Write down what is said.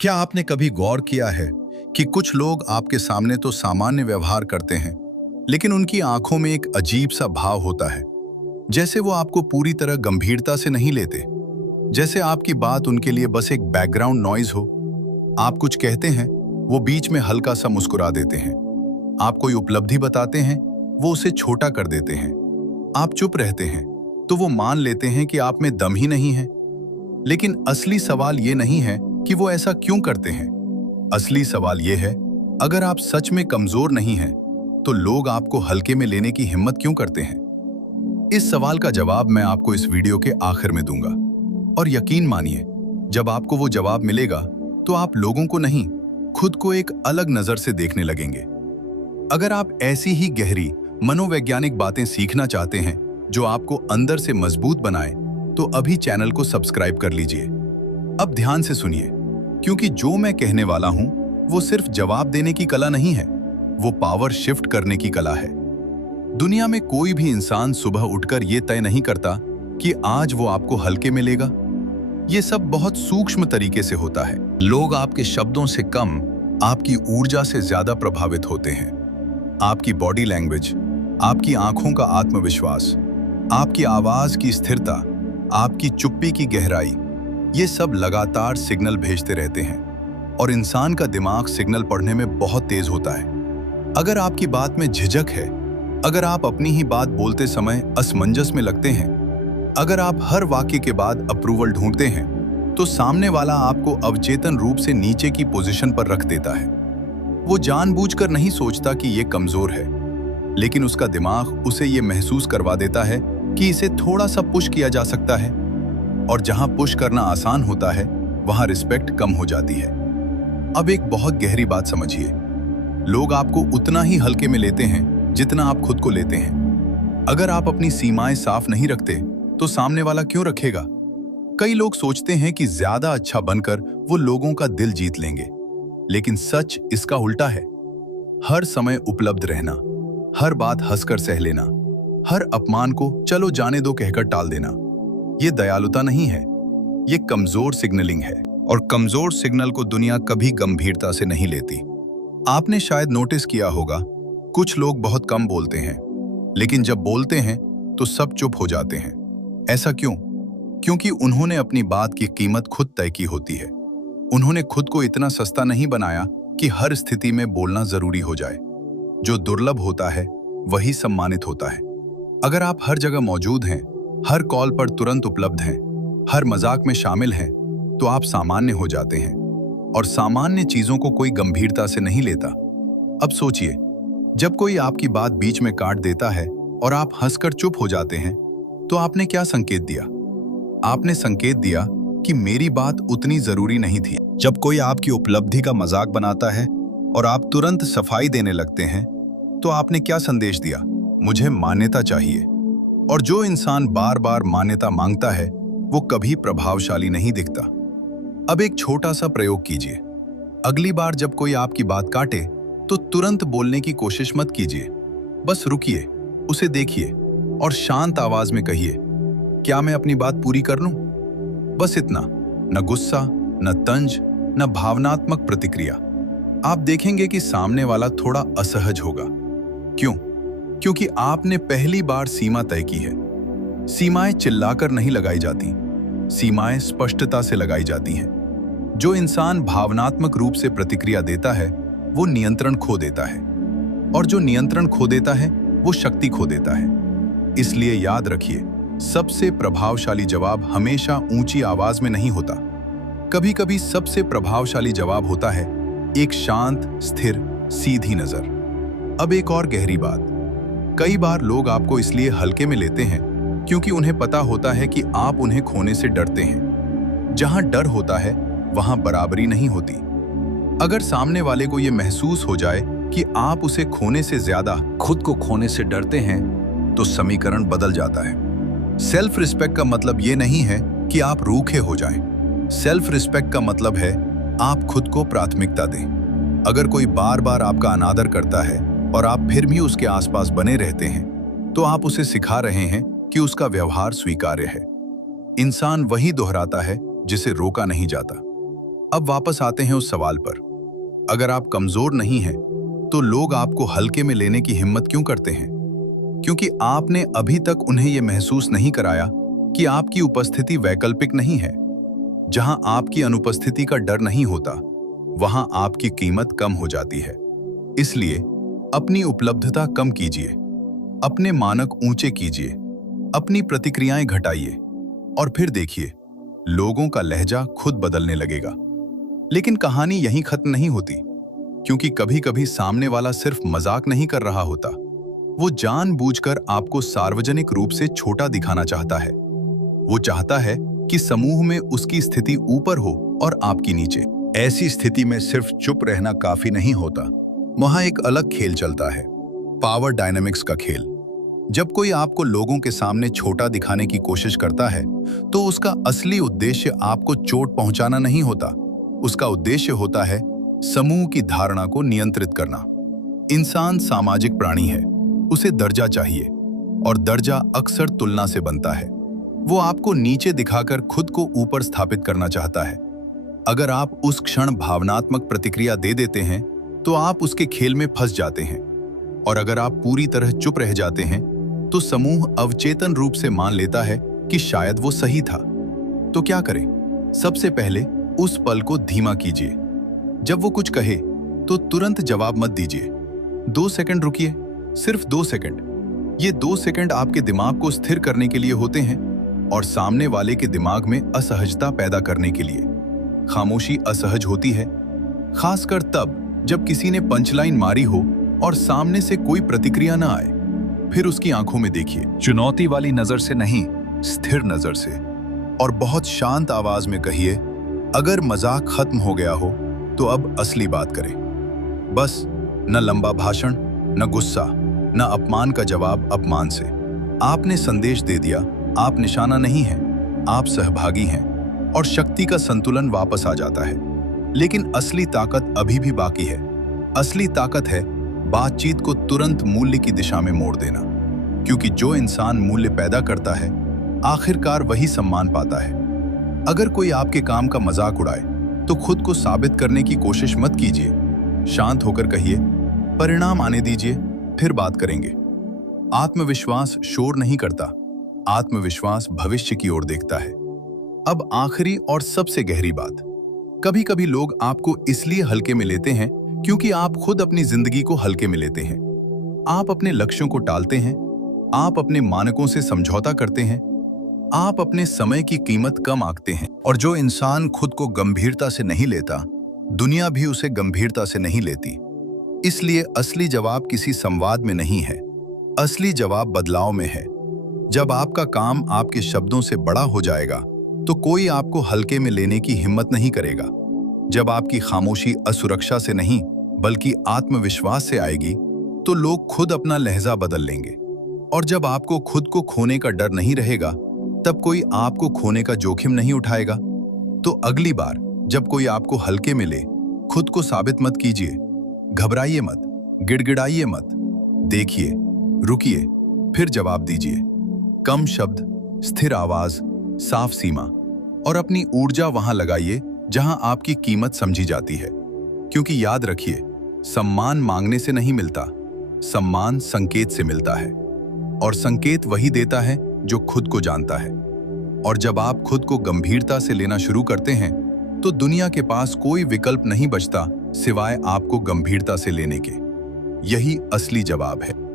क्या आपने कभी गौर किया है कि कुछ लोग आपके सामने तो सामान्य व्यवहार करते हैं, लेकिन उनकी आंखों में एक अजीब सा भाव होता है, जैसे वो आपको पूरी तरह गंभीरता से नहीं लेते, जैसे आपकी बात उनके लिए बस एक बैकग्राउंड नॉइज हो। आप कुछ कहते हैं, वो बीच में हल्का सा मुस्कुरा देते हैं। आप कोई उपलब्धि बताते हैं, वो उसे छोटा कर देते हैं। आप चुप रहते हैं, तो वो मान लेते हैं कि आप में दम ही नहीं है। लेकिन असली सवाल ये नहीं है कि वो ऐसा क्यों करते हैं। असली सवाल ये है, अगर आप सच में कमजोर नहीं हैं, तो लोग आपको हल्के में लेने की हिम्मत क्यों करते हैं? इस सवाल का जवाब मैं आपको इस वीडियो के आखिर में दूंगा। और यकीन मानिए, जब आपको वो जवाब मिलेगा, तो आप लोगों को नहीं, खुद को एक अलग नजर से देखने लगेंगे। अगर आप ऐसी ही गहरी मनोवैज्ञानिक बातें सीखना चाहते हैं जो आपको अंदर से मजबूत बनाए, तो अभी चैनल को सब्सक्राइब कर लीजिए। अब ध्यान से सुनिए, क्योंकि जो मैं कहने वाला हूं वो सिर्फ जवाब देने की कला नहीं है, वो पावर शिफ्ट करने की कला है। दुनिया में कोई भी इंसान सुबह उठकर ये तय नहीं करता कि आज वो आपको हल्के में लेगा। ये सब बहुत सूक्ष्म तरीके से होता है। लोग आपके शब्दों से कम आपकी ऊर्जा से ज्यादा प्रभावित होते हैं। आपकी बॉडी लैंग्वेज, आपकी आंखों का आत्मविश्वास, आपकी आवाज की स्थिरता, आपकी चुप्पी की गहराई, ये सब लगातार सिग्नल भेजते रहते हैं और इंसान का दिमाग सिग्नल पढ़ने में बहुत तेज होता है। अगर आपकी बात में झिझक है, अगर आप अपनी ही बात बोलते समय असमंजस में लगते हैं, अगर आप हर वाक्य के बाद अप्रूवल ढूंढते हैं, तो सामने वाला आपको अवचेतन रूप से नीचे की पोजीशन पर रख देता है। वो जानबूझकर नहीं सोचता कि ये कमजोर है, लेकिन उसका दिमाग उसे ये महसूस करवा देता है कि इसे थोड़ा सा पुश किया जा सकता है। और जहां पुश करना आसान होता है, वहां रिस्पेक्ट कम हो जाती है। अब एक बहुत गहरी बात समझिए, लोग आपको उतना ही हल्के में लेते हैं जितना आप खुद को लेते हैं। अगर आप अपनी सीमाएं साफ नहीं रखते, तो सामने वाला क्यों रखेगा? कई लोग सोचते हैं कि ज्यादा अच्छा बनकर वो लोगों का दिल जीत लेंगे, लेकिन सच इसका उल्टा है। हर समय उपलब्ध रहना, हर बात हंसकर सह लेना, हर अपमान को चलो जाने दो कहकर टाल देना, ये दयालुता नहीं है, ये कमजोर सिग्नलिंग है। और कमजोर सिग्नल को दुनिया कभी गंभीरता से नहीं लेती। आपने शायद नोटिस किया होगा, कुछ लोग बहुत कम बोलते हैं, लेकिन जब बोलते हैं तो सब चुप हो जाते हैं। ऐसा क्यों? क्योंकि उन्होंने अपनी बात की कीमत खुद तय की होती है। उन्होंने खुद को इतना सस्ता नहीं बनाया कि हर स्थिति में बोलना जरूरी हो जाए। जो दुर्लभ होता है वही सम्मानित होता है। अगर आप हर जगह मौजूद हैं, हर कॉल पर तुरंत उपलब्ध हैं, हर मजाक में शामिल हैं, तो आप सामान्य हो जाते हैं। और सामान्य चीजों को कोई गंभीरता से नहीं लेता। अब सोचिए, जब कोई आपकी बात बीच में काट देता है और आप हंसकर चुप हो जाते हैं, तो आपने क्या संकेत दिया? आपने संकेत दिया कि मेरी बात उतनी जरूरी नहीं थी। जब कोई आपकी उपलब्धि का मजाक बनाता है और आप तुरंत सफाई देने लगते हैं, तो आपने क्या संदेश दिया? मुझे मान्यता चाहिए। और जो इंसान बार बार मान्यता मांगता है, वो कभी प्रभावशाली नहीं दिखता। अब एक छोटा सा प्रयोग कीजिए। अगली बार जब कोई आपकी बात काटे, तो तुरंत बोलने की कोशिश मत कीजिए। बस रुकिए, उसे देखिए और शांत आवाज में कहिए, क्या मैं अपनी बात पूरी कर लूं? बस इतना, न गुस्सा, न तंज, न भावनात्मक प्रतिक्रिया। आप देखेंगे कि सामने वाला थोड़ा असहज होगा। क्यों? क्योंकि आपने पहली बार सीमा तय की है। सीमाएं चिल्लाकर नहीं लगाई जाती, सीमाएं स्पष्टता से लगाई जाती हैं। जो इंसान भावनात्मक रूप से प्रतिक्रिया देता है, वो नियंत्रण खो देता है, और जो नियंत्रण खो देता है, वो शक्ति खो देता है। इसलिए याद रखिए, सबसे प्रभावशाली जवाब हमेशा ऊंची आवाज में नहीं होता। कभी कभी सबसे प्रभावशाली जवाब होता है एक शांत, स्थिर, सीधी नजर। अब एक और गहरी बात, कई बार लोग आपको इसलिए हल्के में लेते हैं क्योंकि उन्हें पता होता है कि आप उन्हें खोने से डरते हैं। जहां डर होता है, वहां बराबरी नहीं होती। अगर सामने वाले को यह महसूस हो जाए कि आप उसे खोने से ज्यादा खुद को खोने से डरते हैं, तो समीकरण बदल जाता है। सेल्फ रिस्पेक्ट का मतलब ये नहीं है कि आप रूखे हो जाएं। सेल्फ रिस्पेक्ट का मतलब है आप खुद को प्राथमिकता दें। अगर कोई बार बार आपका अनादर करता है और आप फिर भी उसके आसपास बने रहते हैं, तो आप उसे सिखा रहे हैं कि उसका व्यवहार स्वीकार्य है। इंसान वही दोहराता है जिसे रोका नहीं जाता। अब वापस आते हैं उस सवाल पर। अगर आप कमजोर नहीं हैं, तो लोग आपको हल्के में लेने की हिम्मत क्यों करते हैं? क्योंकि आपने अभी तक उन्हें यह महसूस नहीं कराया कि आपकी उपस्थिति वैकल्पिक नहीं है। जहां आपकी अनुपस्थिति का डर नहीं होता, वहां आपकी कीमत कम हो जाती है। इसलिए अपनी उपलब्धता कम कीजिए, अपने मानक ऊंचे कीजिए, अपनी प्रतिक्रियाएं घटाइए और फिर देखिए, लोगों का लहजा खुद बदलने लगेगा। लेकिन कहानी यहीं खत्म नहीं होती, क्योंकि कभी-कभी सामने वाला सिर्फ मजाक नहीं कर रहा होता। वो जानबूझकर आपको सार्वजनिक रूप से छोटा दिखाना चाहता है। वो चाहता है कि समूह में उसकी स्थिति ऊपर हो और आपकी नीचे। ऐसी स्थिति में सिर्फ चुप रहना काफी नहीं होता। वहां एक अलग खेल चलता है, पावर डायनामिक्स का खेल। जब कोई आपको लोगों के सामने छोटा दिखाने की कोशिश करता है, तो उसका असली उद्देश्य आपको चोट पहुंचाना नहीं होता। उसका उद्देश्य होता है समूह की धारणा को नियंत्रित करना। इंसान सामाजिक प्राणी है, उसे दर्जा चाहिए, और दर्जा अक्सर तुलना से बनता है। वो आपको नीचे दिखाकर खुद को ऊपर स्थापित करना चाहता है। अगर आप उस क्षण भावनात्मक प्रतिक्रिया दे देते हैं, तो आप उसके खेल में फंस जाते हैं। और अगर आप पूरी तरह चुप रह जाते हैं, तो समूह अवचेतन रूप से मान लेता है कि शायद वो सही था। तो क्या करें? सबसे पहले उस पल को धीमा कीजिए। जब वो कुछ कहे, तो तुरंत जवाब मत दीजिए। 2 सेकंड रुकिए, सिर्फ 2 सेकंड। ये 2 सेकंड आपके दिमाग को स्थिर करने के लिए होते हैं और सामने वाले के दिमाग में असहजता पैदा करने के लिए। खामोशी असहज होती है, खासकर तब जब किसी ने पंचलाइन मारी हो और सामने से कोई प्रतिक्रिया ना आए। फिर उसकी आंखों में देखिए, चुनौती वाली नजर से नहीं, स्थिर नजर से, और बहुत शांत आवाज में कहिए, अगर मजाक खत्म हो गया हो तो अब असली बात करें। बस न लंबा भाषण, न गुस्सा, न अपमान का जवाब अपमान से। आपने संदेश दे दिया, आप निशाना नहीं हैं, आप सहभागी हैं, और शक्ति का संतुलन वापस आ जाता है। लेकिन असली ताकत अभी भी बाकी है। असली ताकत है बातचीत को तुरंत मूल्य की दिशा में मोड़ देना, क्योंकि जो इंसान मूल्य पैदा करता है, आखिरकार वही सम्मान पाता है। अगर कोई आपके काम का मजाक उड़ाए, तो खुद को साबित करने की कोशिश मत कीजिए। शांत होकर कहिए, परिणाम आने दीजिए, फिर बात करेंगे। आत्मविश्वास शोर नहीं करता, आत्मविश्वास भविष्य की ओर देखता है। अब आखिरी और सबसे गहरी बात, कभी-कभी लोग आपको इसलिए हल्के में लेते हैं क्योंकि आप खुद अपनी जिंदगी को हल्के में लेते हैं। आप अपने लक्ष्यों को टालते हैं, आप अपने मानकों से समझौता करते हैं, आप अपने समय की कीमत कम आंकते हैं। और जो इंसान खुद को गंभीरता से नहीं लेता, दुनिया भी उसे गंभीरता से नहीं लेती। इसलिए असली जवाब किसी संवाद में नहीं है, असली जवाब बदलाव में है। जब आपका काम आपके शब्दों से बड़ा हो जाएगा, तो कोई आपको हल्के में लेने की हिम्मत नहीं करेगा। जब आपकी खामोशी असुरक्षा से नहीं, बल्कि आत्मविश्वास से आएगी, तो लोग खुद अपना लहजा बदल लेंगे। और जब आपको खुद को खोने का डर नहीं रहेगा, तब कोई आपको खोने का जोखिम नहीं उठाएगा। तो अगली बार जब कोई आपको हल्के में ले, खुद को साबित मत कीजिए, घबराइए मत, गिड़गिड़ाइए मत, देखिए, रुकिए, फिर जवाब दीजिए। कम शब्द, स्थिर आवाज, साफ सीमा, और अपनी ऊर्जा वहां लगाइए जहां आपकी कीमत समझी जाती है। क्योंकि याद रखिए, सम्मान मांगने से नहीं मिलता, सम्मान संकेत से मिलता है, और संकेत वही देता है जो खुद को जानता है। और जब आप खुद को गंभीरता से लेना शुरू करते हैं, तो दुनिया के पास कोई विकल्प नहीं बचता सिवाय आपको गंभीरता से लेने के। यही असली जवाब है।